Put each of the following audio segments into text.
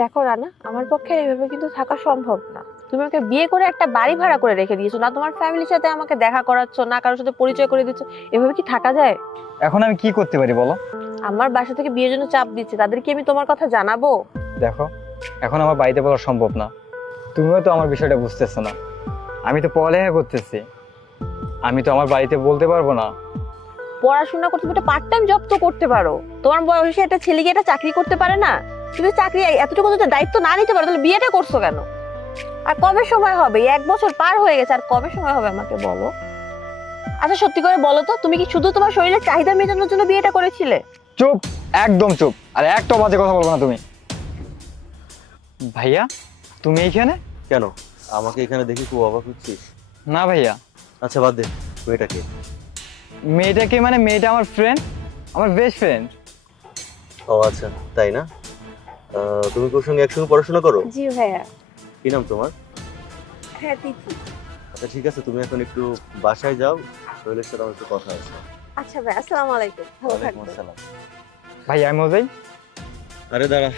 দেখো রানা, আমার পক্ষে এইভাবে কিন্তু থাকা সম্ভব না। তুমি আমাকে বিয়ে করে একটা বাড়ি ভাড়া করে রেখে দিয়েছো, না তোমার ফ্যামিলির সাথে আমাকে দেখা করাচ্ছ, না কারোর সাথে পরিচয় করে দিচ্ছ। এভাবে কি থাকা যায়? এখন আমি কি করতে পারি বলো? আমার বাসা থেকে বিয়ের জন্য চাপ দিচ্ছে, তাদের কি আমি তোমার কথা জানাবো? দেখো, এখন আমার বাড়িতে বলা সম্ভব না। তুমিও তো আমার বিষয়টা বুঝতেছো না। আমি তো পড়ালেখা করতেছি, আমি তো আমার বাড়িতে বলতে পারবো না। পড়াশোনা করতে একটা পার্ট টাইম জব তো করতে পারো। তোমার বয়সে একটা ছেলে কি একটা চাকরি করতে পারে না? তুমি চাকরি এতটুকু যদি দায়িত্ব না নিতে পারো তাহলে বিয়েটা করছো কেন? আর কবে সময় হবে? 1 বছর পার হয়ে গেছে, আর কবে সময় হবে আমাকে বলো। আচ্ছা সত্যি করে বলো তো, তুমি কি শুধু তোমার শরীরের চাহিদা মেটানোর জন্য বিয়েটা করেছিলে? চুপ, একদম চুপ। আর একটা বাজে কথা বলবো না তুমি। ভাইয়া, তুমি এইখানে কেন? আমাকে এখানে দেখে খুব অবাক হচ্ছিস? না ভাইয়া। আচ্ছা বাদ দে, মেয়েটাকে। মেয়েটাকে মানে মেয়েটা আমার ফ্রেন্ড, আমার বেস্ট ফ্রেন্ড। ও আচ্ছা, তাই না? তুমি ওর সঙ্গে একসঙ্গে পড়াশোনা করো? জি ভাইয়া। কি নাম তোমার? হ্যাঁ তিথি। আচ্ছা ঠিক আছে, তুমি এখন একটু বাসায় যাও, সোহেলের সাথে আমার একটু কথা আছে। আচ্ছা ভাই, আসসালামু আলাইকুম, ভালো ওয়ালাইকুম থাকবেন। আসসালাম। ভাই আমি যাই। আরে দাঁড়া,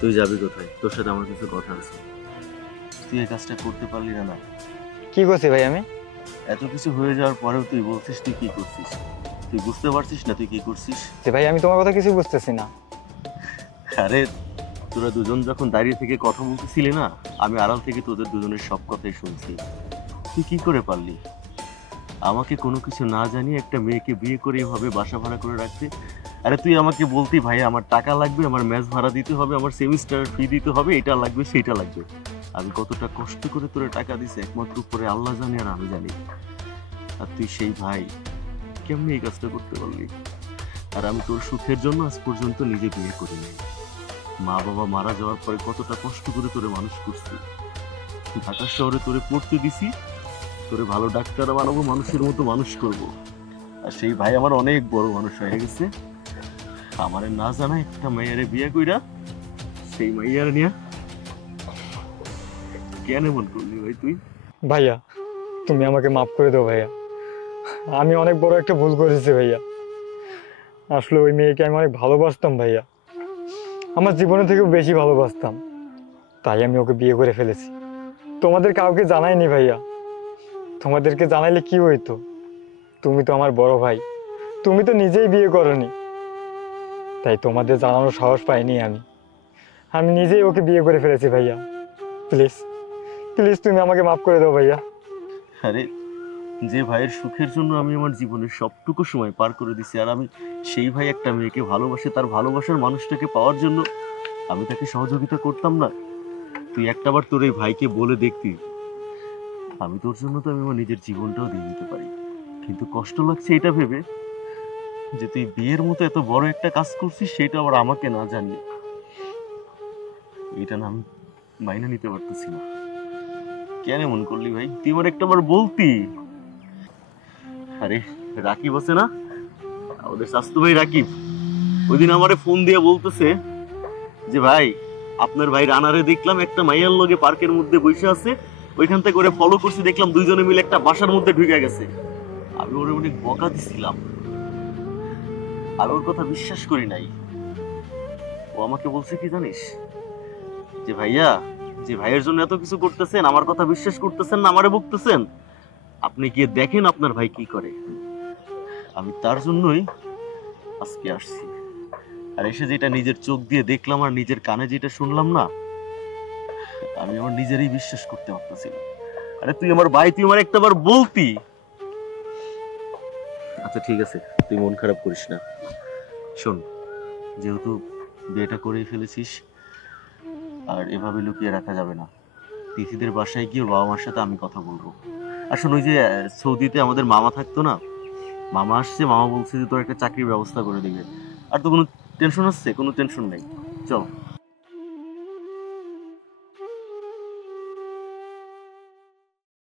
তুই যাবি কোথায়? তোর সাথে আমার কিছু কথা আছে। তুই এই কাজটা করতে পারলি না? না, কি করছি ভাই আমি? এত কিছু হয়ে যাওয়ার পরেও তুই বলছিস তুই কি করছিস। তুই বুঝতে পারছিস না তুই কি করছিস? যে ভাই আমি তোমার কথা কিছু বুঝতেছি না। আরে তোরা দুজন যখন দাঁড়িয়ে থেকে কথা বলতেছিলি না, আমি আড়াল থেকে তোদের দুজনের সব কথাই শুনছি। তুই কি করে পারলি আমাকে কোনো কিছু না জানিয়ে একটা মেয়েকে বিয়ে করে এভাবে বাসা ভাড়া করে রাখতে? আরে তুই আমাকে বলতি ভাই আমার টাকা লাগবে, আমার মেস ভাড়া দিতে হবে, আমার সেমিস্টার ফি দিতে হবে, এটা লাগবে সেটা লাগবে। আমি কতটা কষ্ট করে তোরে টাকা দিছি একমাত্র উপরে আল্লাহ জানে আর আমি জানি। আর তুই সেই ভাই কেমনি এই কাজটা করতে পারলি? আর আমি তোর সুখের জন্য আজ পর্যন্ত নিজে বিয়ে করিনি। মা বাবা মারা যাওয়ার পরে কতটা কষ্ট করে তোরে মানুষ করছি। ঢাকা শহরে তোরে পড়তে দিছি, তোরে ভালো ডাক্তার বানাবো, মানুষের মতো মানুষ করব। আর সেই ভাই আমার অনেক বড় মানুষ হয়ে গেছে, আমারে না জানা একটা মেয়েরে বিয়ে কইরা সেই মাইয়ার নিয়ে কেন এমন করলি ভাই তুই? ভাইয়া তুমি আমাকে মাফ করে দাও ভাইয়া, আমি অনেক বড় একটা ভুল করেছি ভাইয়া। আসলে ওই মেয়েকে আমি অনেক ভালোবাসতাম ভাইয়া, আমার জীবনের থেকেও বেশি ভালোবাসতাম, তাই আমি ওকে বিয়ে করে ফেলেছি। তোমাদের কাউকে জানাইনি ভাইয়া, তোমাদেরকে জানাইলে কি হইতো? তুমি তো আমার বড় ভাই, তুমি তো নিজেই বিয়ে করনি, তাই তোমাদের জানানোর সাহস পাইনি আমি। আমি নিজেই ওকে বিয়ে করে ফেলেছি ভাইয়া। প্লিজ প্লিজ তুমি আমাকে মাফ করে দাও ভাইয়া। আরে যে ভাইয়ের সুখের জন্য আমি আমার জীবনের সবটুকু সময় পার করে দিছি, আর আমি সেই ভাই একটা মেয়েকে ভালোবাসে, তার ভালোবাসার মানুষটাকে পাওয়ার জন্য আমি তাকে সহযোগিতা করতাম না? তুই একটাবার তোর এই ভাইকে বলে দেখতি, আমি তোর জন্য তো আমি আমার নিজের জীবনটাও দিয়ে দিতে পারি। কিন্তু কষ্ট লাগছে এটা ভেবে যে তুই বিয়ের মতো এত বড় একটা কাজ করছিস, সেটা আবার আমাকে না জানিয়ে। এটা না আমি মাইনে নিতে পারতেছি না। কেন এমন করলি ভাই? তুই আমার একটাবার বলতি। আরে রাকিব আছে না, আমাদের স্বাস্থ্য ভাই রাকিব, ওই দিন আমারে ফোন দিয়ে বলতেছে যে ভাই আপনার ভাই রানারে দেখলাম একটা মাইয়ার লগে পার্কের মধ্যে বসে আছে, ওইখান থেকে করে ফলো করছি, দেখলাম দুইজনে মিলে একটা বাসার মধ্যে ঢুকে গেছে। আমি ওরে অনেক বকা দিছিলাম, আমি ওর কথা বিশ্বাস করি নাই। ও আমাকে বলছে কি জানিস, যে ভাইয়া যে ভাইয়ের জন্য এত কিছু করতেছেন, আমার কথা বিশ্বাস করতেছেন না, আমারে বকতেছেন, আপনি গিয়ে দেখেন আপনার ভাই কি করে। আমি তার জন্যই আজকে আসছি। আর এসে যেটা নিজের চোখ দিয়ে দেখলাম আর নিজের কানে যেটা শুনলাম না, আমি আমার নিজেরই বিশ্বাস করতে পারতেছি না। আরে তুই আমার ভাই, তুই আমার একটাবার বলতি। আচ্ছা ঠিক আছে, তুই মন খারাপ করিস না। শোন, যেহেতু বিয়েটা করেই ফেলেছিস, আর এভাবে লুকিয়ে রাখা যাবে না। তিথিদের বাসায় গিয়ে ওর বাবা মার সাথে আমি কথা বলবো। আর শোন, ওই যে সৌদিতে আমাদের মামা থাকতো না, মামা আসছে, মামা বলছে যে তোর একটা চাকরির ব্যবস্থা করে দিবে। আর তো কোনো টেনশন আসছে? কোনো টেনশন নেই, চল।